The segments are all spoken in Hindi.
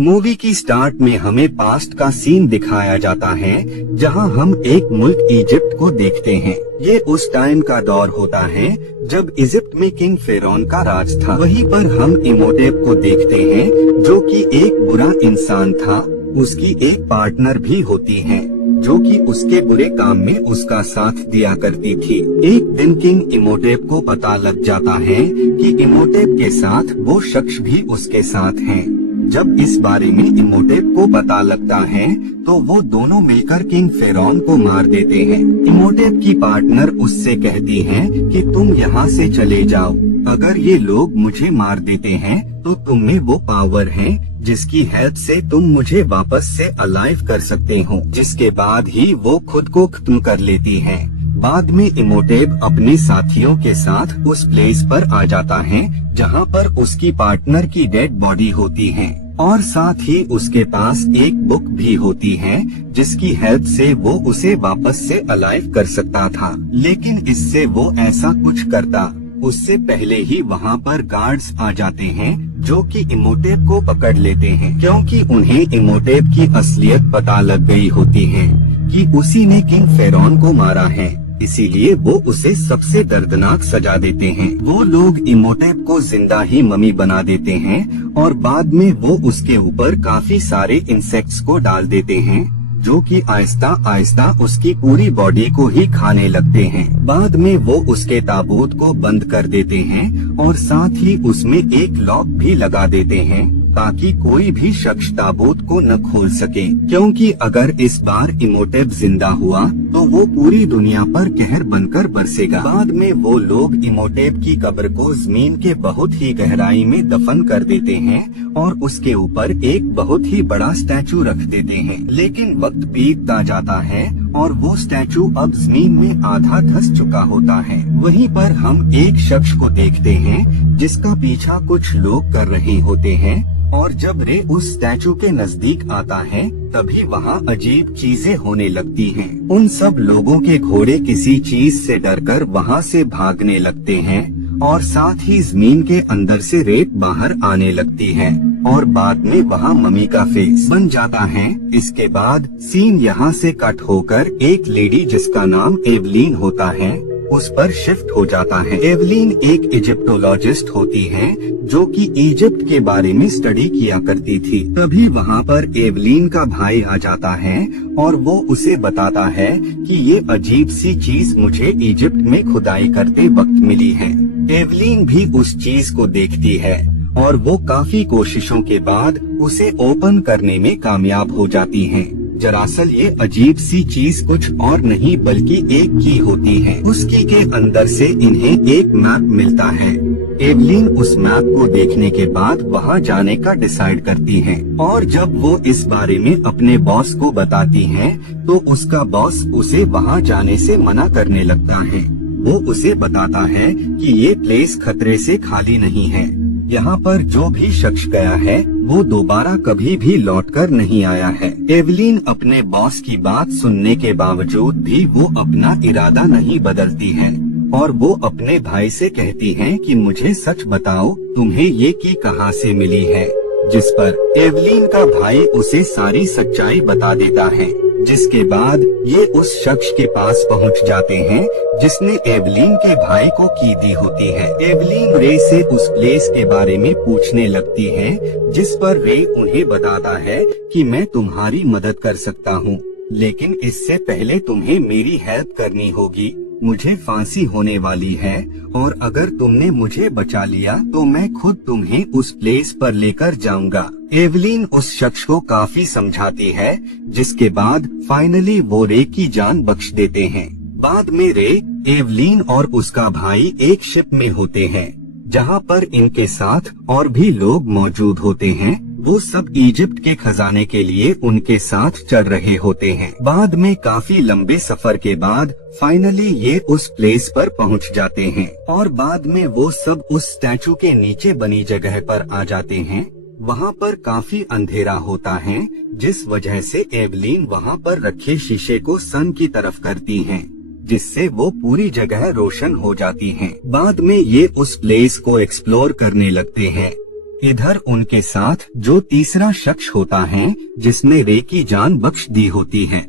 मूवी की स्टार्ट में हमें पास्ट का सीन दिखाया जाता है जहां हम एक मुल्क इजिप्ट को देखते हैं। ये उस टाइम का दौर होता है जब इजिप्ट में किंग फेरोन का राज था। वहीं पर हम इमोटेप को देखते हैं जो कि एक बुरा इंसान था। उसकी एक पार्टनर भी होती है जो कि उसके बुरे काम में उसका साथ दिया करती थी। एक दिन किंग इमोटेप को पता लग जाता है कि इमोटेप के साथ वो शख्स भी उसके साथ हैं। जब इस बारे में इमोटेप को पता लगता है तो वो दोनों मिलकर किंग फेरोन को मार देते हैं। इमोटेप की पार्टनर उससे कहती है कि तुम यहाँ से चले जाओ। अगर ये लोग मुझे मार देते हैं तो तुम में वो पावर है जिसकी हेल्प से तुम मुझे वापस से अलाइव कर सकते हो। जिसके बाद ही वो खुद को खत्म कर लेती है। बाद में इमोटेप अपने साथियों के साथ उस प्लेस पर आ जाता है जहाँ पर उसकी पार्टनर की डेड बॉडी होती है और साथ ही उसके पास एक बुक भी होती है जिसकी हेल्प से वो उसे वापस से अलाइव कर सकता था। लेकिन इससे वो ऐसा कुछ करता उससे पहले ही वहाँ पर गार्ड्स आ जाते हैं जो कि इमोटेप को पकड़ लेते हैं, क्योंकि उन्हें इमोटेप की असलियत पता लग गई होती है कि उसी ने किंग फेरोन को मारा है। इसीलिए वो उसे सबसे दर्दनाक सजा देते हैं। वो लोग इमोटेप को जिंदा ही मम्मी बना देते हैं और बाद में वो उसके ऊपर काफी सारे इंसेक्ट्स को डाल देते हैं जो कि आहिस्ता आहिस्ता उसकी पूरी बॉडी को ही खाने लगते हैं। बाद में वो उसके ताबूत को बंद कर देते हैं और साथ ही उसमें एक लॉक भी लगा देते हैं ताकि कोई भी शख्स ताबूत को न खोल सके, क्योंकि अगर इस बार इमोटेप जिंदा हुआ तो वो पूरी दुनिया पर कहर बनकर बरसेगा। बाद में वो लोग इमोटेप की कब्र को जमीन के बहुत ही गहराई में दफन कर देते हैं और उसके ऊपर एक बहुत ही बड़ा स्टैचू रख देते हैं। लेकिन वक्त बीतता जाता है और वो स्टैचू अब जमीन में आधा धंस चुका होता है। वहीं पर हम एक शख्स को देखते हैं जिसका पीछा कुछ लोग कर रहे होते हैं और जब रे उस स्टैचू के नजदीक आता है तभी वहाँ अजीब चीजें होने लगती हैं। उन सब लोगों के घोड़े किसी चीज से डरकर वहाँ से भागने लगते हैं और साथ ही जमीन के अंदर से रेत बाहर आने लगती है और बाद में वहाँ मम्मी का फेस बन जाता है। इसके बाद सीन यहाँ से कट होकर एक लेडी जिसका नाम एवलीन होता है उस पर शिफ्ट हो जाता है। एवलीन एक इजिप्टोलॉजिस्ट होती है जो कि इजिप्ट के बारे में स्टडी किया करती थी। तभी वहाँ पर एवलीन का भाई आ जाता है और वो उसे बताता है कि ये अजीब सी चीज मुझे इजिप्ट में खुदाई करते वक्त मिली है। एवलीन भी उस चीज को देखती है और वो काफी कोशिशों के बाद उसे ओपन करने में कामयाब हो जाती है। दरअसल ये अजीब सी चीज कुछ और नहीं बल्कि एक की होती है। उस की के अंदर से इन्हें एक मैप मिलता है। एवलीन उस मैप को देखने के बाद वहाँ जाने का डिसाइड करती है और जब वो इस बारे में अपने बॉस को बताती है तो उसका बॉस उसे वहाँ जाने से मना करने लगता है। वो उसे बताता है कि ये प्लेस खतरे से खाली नहीं है। यहाँ पर जो भी शख्स गया है वो दोबारा कभी भी लौटकर नहीं आया है। एवलीन अपने बॉस की बात सुनने के बावजूद भी वो अपना इरादा नहीं बदलती है और वो अपने भाई से कहती है कि मुझे सच बताओ तुम्हें ये की कहाँ से मिली है। जिस पर एवलीन का भाई उसे सारी सच्चाई बता देता है। जिसके बाद ये उस शख्स के पास पहुंच जाते हैं जिसने एवलीन के भाई को की दी होती है। एवलीन रे से उस प्लेस के बारे में पूछने लगती है जिस पर रे उन्हें बताता है कि मैं तुम्हारी मदद कर सकता हूँ, लेकिन इससे पहले तुम्हें मेरी हेल्प करनी होगी। मुझे फांसी होने वाली है और अगर तुमने मुझे बचा लिया तो मैं खुद तुम्हें उस प्लेस पर लेकर जाऊंगा। एवलीन उस शख्स को काफी समझाती है जिसके बाद फाइनली वो रे की जान बख्श देते हैं। बाद में रे, एवलीन और उसका भाई एक शिप में होते हैं जहाँ पर इनके साथ और भी लोग मौजूद होते हैं। वो सब इजिप्ट के खजाने के लिए उनके साथ चल रहे होते हैं। बाद में काफी लंबे सफर के बाद फाइनली ये उस प्लेस पर पहुंच जाते हैं और बाद में वो सब उस स्टैचू के नीचे बनी जगह पर आ जाते हैं। वहाँ पर काफी अंधेरा होता है जिस वजह से एवलीन वहाँ पर रखे शीशे को सन की तरफ करती हैं, जिससे वो पूरी जगह रोशन हो जाती हैं। बाद में ये उस प्लेस को एक्सप्लोर करने लगते हैं। इधर उनके साथ जो तीसरा शख्स होता है जिसने रे की जान बख्श दी होती है,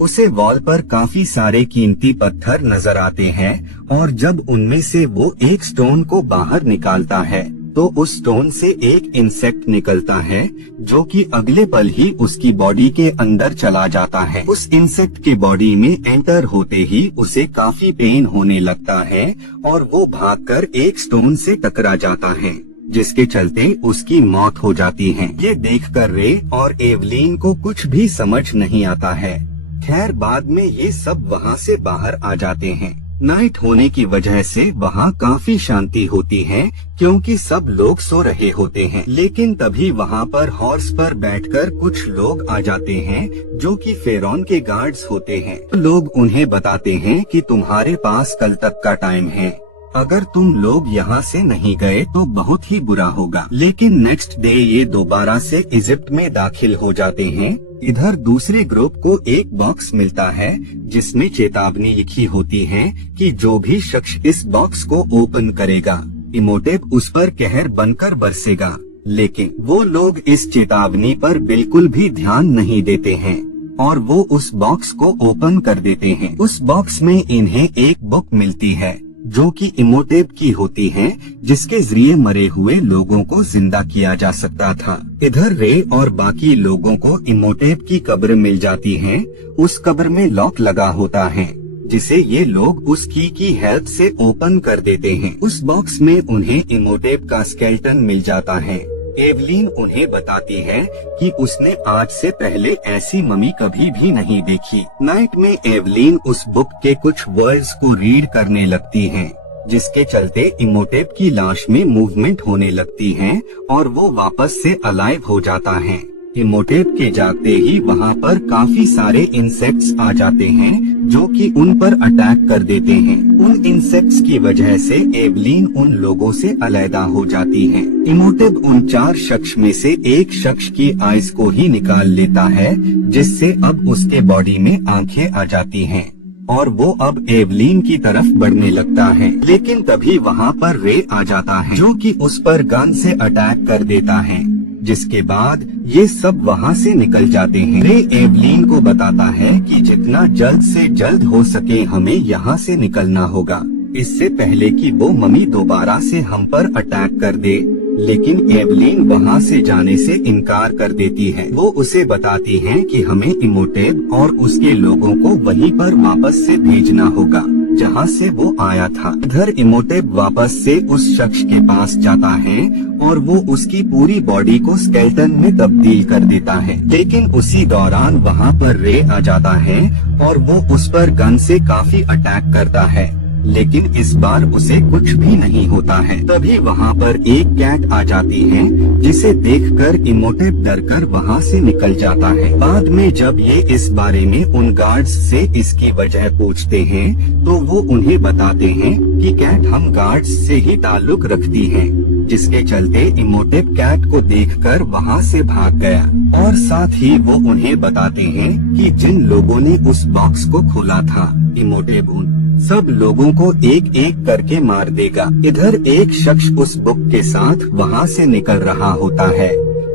उसे वॉल पर काफी सारे कीमती पत्थर नजर आते हैं और जब उनमें से वो एक स्टोन को बाहर निकालता है तो उस स्टोन से एक इंसेक्ट निकलता है जो कि अगले पल ही उसकी बॉडी के अंदर चला जाता है। उस इंसेक्ट के बॉडी में एंटर होते ही उसे काफी पेन होने लगता है और वो भागकर एक स्टोन से टकरा जाता है, जिसके चलते उसकी मौत हो जाती है। ये देखकर रे और एवलीन को कुछ भी समझ नहीं आता है। खैर बाद में ये सब वहाँ से बाहर आ जाते हैं। नाइट होने की वजह से वहाँ काफी शांति होती है क्योंकि सब लोग सो रहे होते हैं। लेकिन तभी वहाँ पर हॉर्स पर बैठकर कुछ लोग आ जाते हैं जो कि फेरौन के गार्ड्स होते हैं। लोग उन्हें बताते हैं कि तुम्हारे पास कल तक का टाइम है, अगर तुम लोग यहाँ से नहीं गए तो बहुत ही बुरा होगा। लेकिन नेक्स्ट डे ये दोबारा से इजिप्ट में दाखिल हो जाते हैं। इधर दूसरे ग्रुप को एक बॉक्स मिलता है जिसमें चेतावनी लिखी होती है कि जो भी शख्स इस बॉक्स को ओपन करेगा इमोटेब उस पर कहर बनकर बरसेगा। लेकिन वो लोग इस चेतावनी पर बिल्कुल भी ध्यान नहीं देते हैं और वो उस बॉक्स को ओपन कर देते हैं। उस बॉक्स में इन्हें एक बुक मिलती है जो कि इमोटेब की होती है, जिसके जरिए मरे हुए लोगों को जिंदा किया जा सकता था। इधर रे और बाकी लोगों को इमोटेब की कब्र मिल जाती है। उस कब्र में लॉक लगा होता है जिसे ये लोग उस की हेल्प से ओपन कर देते हैं। उस बॉक्स में उन्हें इमोटेब का स्केलेटन मिल जाता है। एवलीन उन्हें बताती है कि उसने आज से पहले ऐसी मम्मी कभी भी नहीं देखी। नाइट में एवलीन उस बुक के कुछ वर्ड्स को रीड करने लगती है, जिसके चलते इमोटेब की लाश में मूवमेंट होने लगती है और वो वापस से अलाइव हो जाता है। इमोटेब के जागते ही वहाँ पर काफी सारे इंसेक्ट्स आ जाते हैं जो कि उन पर अटैक कर देते हैं। उन इंसेक्ट्स की वजह से एवलीन उन लोगों से अलहदा हो जाती है। इमोटेब उन 4 शख्स में से एक शख्स की आइज को ही निकाल लेता है, जिससे अब उसके बॉडी में आंखें आ जाती हैं और वो अब एवलीन की तरफ बढ़ने लगता है। लेकिन तभी वहाँ पर रे आ जाता है जो कि उस पर गन से अटैक कर देता है, जिसके बाद ये सब वहाँ से निकल जाते हैं। रे एवलीन को बताता है कि जितना जल्द से जल्द हो सके हमें यहाँ से निकलना होगा, इससे पहले कि वो मम्मी दोबारा से हम पर अटैक कर दे। लेकिन एवलीन वहाँ से जाने से इनकार कर देती है। वो उसे बताती है कि हमें इमोटेब और उसके लोगों को वहीं पर वापस से भेजना होगा जहाँ से वो आया था। इधर इमोटेब वापस से उस शख्स के पास जाता है और वो उसकी पूरी बॉडी को स्केलेटन में तब्दील कर देता है। लेकिन उसी दौरान वहाँ पर रे आ जाता है और वो उस पर गन से काफी अटैक करता है, लेकिन इस बार उसे कुछ भी नहीं होता है। तभी वहाँ पर एक कैट आ जाती है जिसे देखकर इमोटेब डरकर वहाँ से निकल जाता है। बाद में जब ये इस बारे में उन गार्ड्स से इसकी वजह पूछते हैं तो वो उन्हें बताते हैं कि कैट हम गार्ड्स से ही ताल्लुक रखती है, जिसके चलते इमोटेब कैट को देखकर वहाँ से भाग गया। और साथ ही वो उन्हें बताते हैं कि जिन लोगों ने उस बॉक्स को खोला था इमोटेब उन सब लोगों को एक एक करके मार देगा। इधर एक शख्स उस बुक के साथ वहाँ से निकल रहा होता है।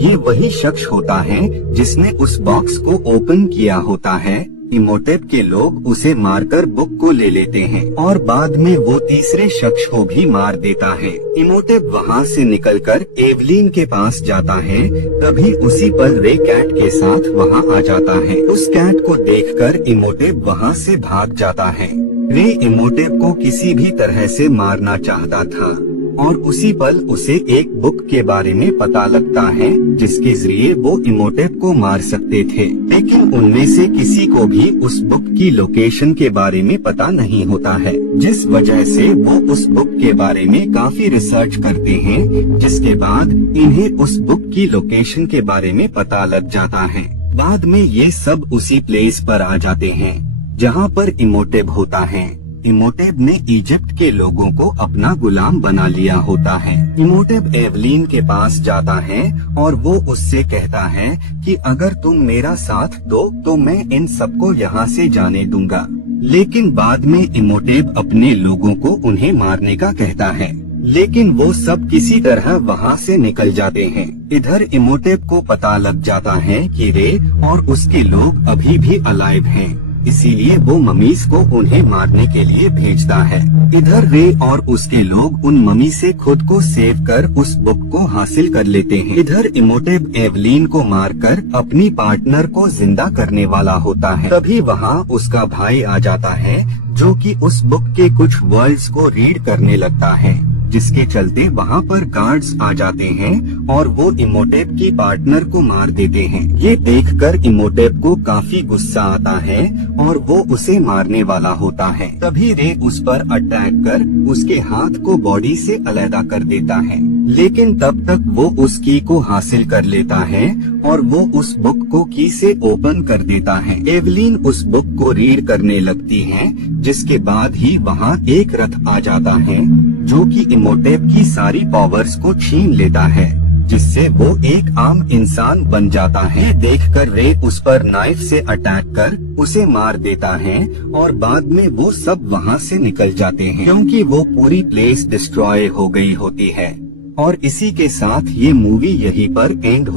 ये वही शख्स होता है जिसने उस बॉक्स को ओपन किया होता है। इमोटेब के लोग उसे मारकर बुक को ले लेते हैं और बाद में वो तीसरे शख्स को भी मार देता है। इमोटेब वहाँ से निकलकर एवलीन के पास जाता है। तभी उसी पल रे कैट के साथ वहाँ आ जाता है। उस कैट को देखकर इमोटेब वहाँ से भाग जाता है। रे इमोटेब को किसी भी तरह से मारना चाहता था और उसी पल उसे एक बुक के बारे में पता लगता है जिसके जरिए वो इमोटेब को मार सकते थे। लेकिन उनमें से किसी को भी उस बुक की लोकेशन के बारे में पता नहीं होता है, जिस वजह से वो उस बुक के बारे में काफी रिसर्च करते हैं, जिसके बाद इन्हें उस बुक की लोकेशन के बारे में पता लग जाता है। बाद में ये सब उसी प्लेस पर आ जाते हैं जहाँ पर इमोटेब होता है। इमोटेब ने इजिप्ट के लोगों को अपना गुलाम बना लिया होता है। इमोटेब एवलीन के पास जाता है और वो उससे कहता है कि अगर तुम मेरा साथ दो तो मैं इन सबको यहाँ से जाने दूंगा। लेकिन बाद में इमोटेब अपने लोगों को उन्हें मारने का कहता है। लेकिन वो सब किसी तरह वहाँ से निकल जाते हैं। इधर इमोटेप को पता लग जाता है कि रे और उसके लोग अभी भी अलाइव हैं, इसीलिए वो ममीज को उन्हें मारने के लिए भेजता है। इधर रे और उसके लोग उन ममी से खुद को सेव कर उस बुक को हासिल कर लेते हैं। इधर इमोटेप एवलीन को मारकर अपनी पार्टनर को जिंदा करने वाला होता है। तभी वहाँ उसका भाई आ जाता है जो कि उस बुक के कुछ वर्ड्स को रीड करने लगता है, जिसके चलते वहाँ पर गार्ड्स आ जाते हैं और वो इमोटेप की पार्टनर को मार देते हैं। ये देखकर इमोटेप को काफी गुस्सा आता है और वो उसे मारने वाला होता है। तभी रे उस पर अटैक कर उसके हाथ को बॉडी से अलग कर देता है, लेकिन तब तक वो उस की को हासिल कर लेता है और वो उस बुक को की से ओपन कर देता है। एवलीन उस बुक को रीड करने लगती है, जिसके बाद ही वहाँ एक रथ आ जाता है जो कि इमोटेप की सारी पावर्स को छीन लेता है, जिससे वो एक आम इंसान बन जाता है। देखकर रे उस पर नाइफ से अटैक कर उसे मार देता है और बाद में वो सब वहाँ से निकल जाते हैं, क्योंकि वो पूरी प्लेस डिस्ट्रॉय हो गई होती है। और इसी के साथ ये मूवी यहीं पर एंड